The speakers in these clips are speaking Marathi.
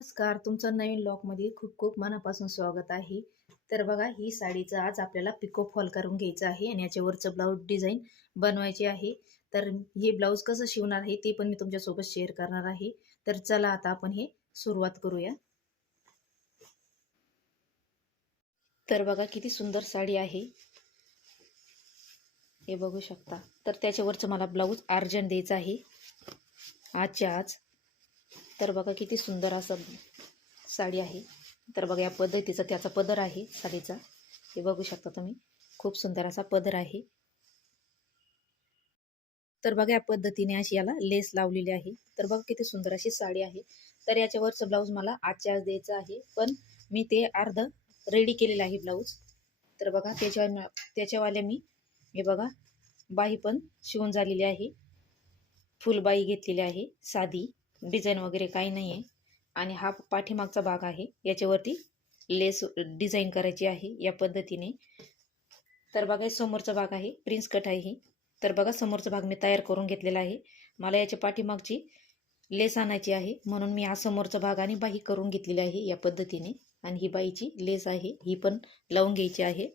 नमस्कार, तुमचं नवीन लॉकमध्ये खूप खूप मनापासून स्वागत आहे. तर बघा, ही साडीचं आज आपल्याला पिको फॉल करून घ्यायचं आहे आणि याच्यावरचं ब्लाऊज डिझाईन बनवायची आहे. तर हे ब्लाऊज कसं शिवणार आहे ते पण मी तुमच्यासोबत शेअर करणार आहे. तर चला आता आपण हे सुरुवात करूया. तर बघा किती सुंदर साडी आहे, हे बघू शकता. तर त्याच्यावरचं मला ब्लाऊज अर्जंट द्यायचं आहे आजच्या आज. तर बघा किती सुंदर असं साडी आहे. तर बघा या पद्धतीचा त्याचा पदर आहे साडीचा, हे बघू शकता तुम्ही. खूप सुंदर असा पदर आहे. तर बघा या पद्धतीने अशी याला लेस लावलेली आहे. तर बघा किती सुंदर अशी साडी आहे. तर याच्यावरचं ब्लाऊज मला आजच्या आज द्यायचं आहे, पण मी ते अर्ध रेडी केलेलं आहे ब्लाऊज. तर बघा त्याच्यावाले मी हे बघा बाही पण शिवून झालेली आहे. फुल बाही घेतलेली आहे, साधी डिझाईन वगैरे काही नाही आहे. आणि हा पाठीमागचा भाग आहे, याच्यावरती लेस डिझाईन करायची आहे या पद्धतीने. तर बघा समोरचा भाग आहे, प्रिन्स कट आहे ही. तर बघा समोरचा भाग मी तयार करून घेतलेला आहे. मला याच्या पाठीमागची लेस आणायची आहे, म्हणून मी हा समोरचा भाग आणि बाही करून घेतलेली आहे या पद्धतीने. आणि ही बाईची लेस आहे, ही पण लावून घ्यायची आहे.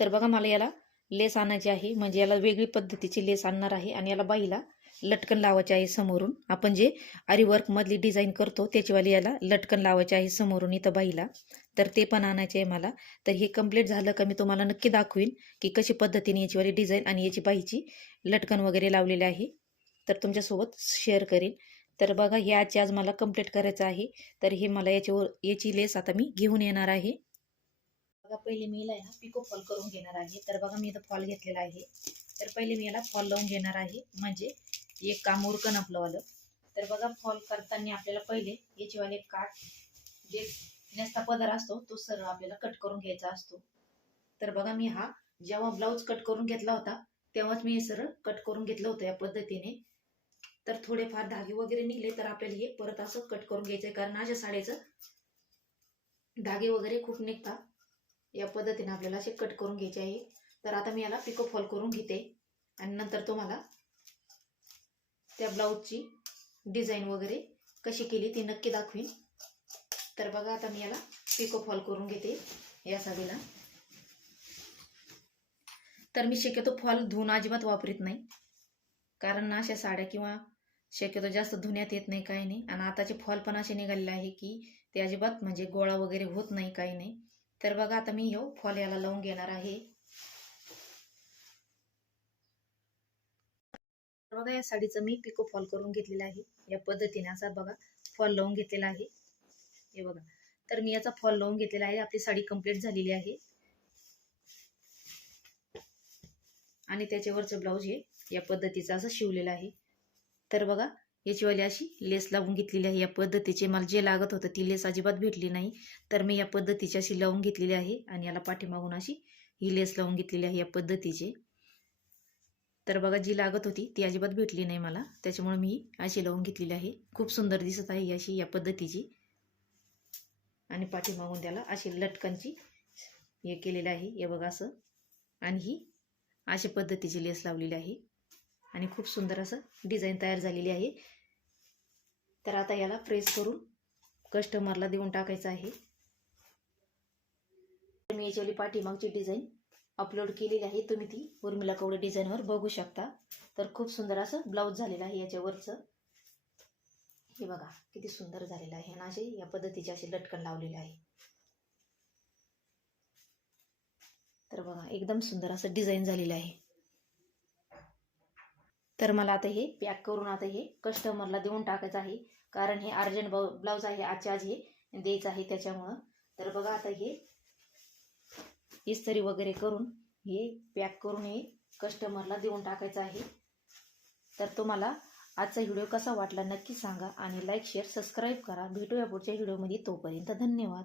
तर बघा मला याला लेस आणायची आहे, म्हणजे याला वेगळी पद्धतीची लेस आणणार आहे आणि याला बाईला लटकन लावायचे आहे समोरून. आपण जे आरीवर्क मधली डिझाईन करतो त्याचीवाली याला लटकन लावायचे आहे समोरून इथं बाईला. तर ते पण आणायचे आहे मला. तर हे कंप्लीट झालं का मी तुम्हाला नक्की दाखवीन की कशी पद्धतीने याचीवाली डिझाईन आणि याची बाईची लटकन वगैरे लावलेली आहे, तर तुमच्यासोबत शेअर करेन. तर बघा हे आजची आज मला कंप्लीट करायचं आहे. तर हे मला याची लेस आता मी घेऊन येणार आहे. बघा पहिले मी याला पिको फॉल करून घेणार आहे. तर बघा मी इथं फॉल घेतलेला आहे. तर पहिले मी याला फॉल लावून घेणार आहे, म्हणजे एक काम उरकन आपलंवालं. तर बघा फॉल करताना आपल्याला पहिले याचीवाले काठ जे नेसता पदर असतो तो सरळ आपल्याला कट करून घ्यायचा असतो. तर बघा मी हा जेव्हा ब्लाऊज कट करून घेतला होता तेव्हाच मी हे सरळ कट करून घेतलं होतं या पद्धतीने. तर थोडेफार धागे वगैरे निघले तर आपल्याला हे परत असं कट करून घ्यायचंय, कारण अशा साडीचं धागे वगैरे खूप निघतात. या पद्धतीने आपल्याला असे कट करून घ्यायचे आहे. तर आता मी याला पिको फॉल करून घेते आणि नंतर तुम्हाला त्या ब्लाऊजची डिझाईन वगैरे कशी केली ती नक्की दाखवीन. तर बघा आता मी याला पिको फॉल करून घेते या साडीला. तर मी शक्यतो फॉल धुवून अजिबात वापरत नाही, कारण अशा साड्या किंवा शक्यतो जास्त धुण्यात येत नाही, काही नाही. आणि आताचे फॉल पण असे निघालेले आहे की ते अजिबात म्हणजे गोळा वगैरे होत नाही, काही नाही. तर बघा आता मी हे फॉल याला लावून घेणार आहे. बघा या साडीचं मी पिको फॉल करून घेतलेलं आहे या पद्धतीने. असा बघा फॉल लावून घेतलेला आहे, हे बघा. तर मी याचा फॉल लावून घेतलेला आहे. आपली साडी कंप्लीट झालेली आहे आणि त्याच्यावरचं ब्लाऊज हे या पद्धतीचं असं शिवलेलं आहे. तर बघा याचीवाली अशी लेस लावून घेतलेली आहे या पद्धतीचे. मला जे लागत होतं ती लेस अजिबात भेटली नाही, तर मी या पद्धतीची अशी लावून घेतलेली आहे आणि याला पाठीमागून अशी ही लेस लावून घेतलेली आहे या पद्धतीची. तर बघा जी लागत होती ती अजिबात भेटली नाही मला, त्याच्यामुळे मी अशी लावून घेतलेली आहे. खूप सुंदर दिसत आहे अशी या पद्धतीची. आणि पाठीमागून त्याला अशी लटकनची हे केलेलं आहे, हे बघा असं. आणि ही अशा पद्धतीची लेस लावलेली आहे आणि खूप सुंदर असं डिझाईन तयार झालेली आहे. तर आता याला प्रेस करून कस्टमरला देऊन टाकायचं आहे. मी याच्यावरली पाठीमागची डिझाईन अपलोड केलेली आहे, तुम्ही ती उर्मिला कवडे डिझाईनवर बघू शकता. तर खूप सुंदर असं ब्लाऊज झालेलं आहे याच्यावरचं, हे बघा किती सुंदर झालेलं आहे. आणि असे या पद्धतीचे असे लटकन लावलेले आहे. तर बघा एकदम सुंदर असं डिझाईन झालेलं आहे. तर मला आता हे पॅक करून आता हे कस्टमरला देऊन टाकायचं आहे, कारण हे अर्जंट ब्लाऊज आहे, आजच्या आज हे द्यायचं आहे त्याच्यामुळं. तर बघा आता हे इस्त्री वगैरे करून हे पॅक करून हे कस्टमरला देऊन टाकायचं आहे. तर तुम्हाला आजचा व्हिडिओ कसा वाटला नक्की सांगा आणि लाईक शेअर सबस्क्राईब करा. भेटूया पुढच्या व्हिडिओमध्ये, तोपर्यंत धन्यवाद.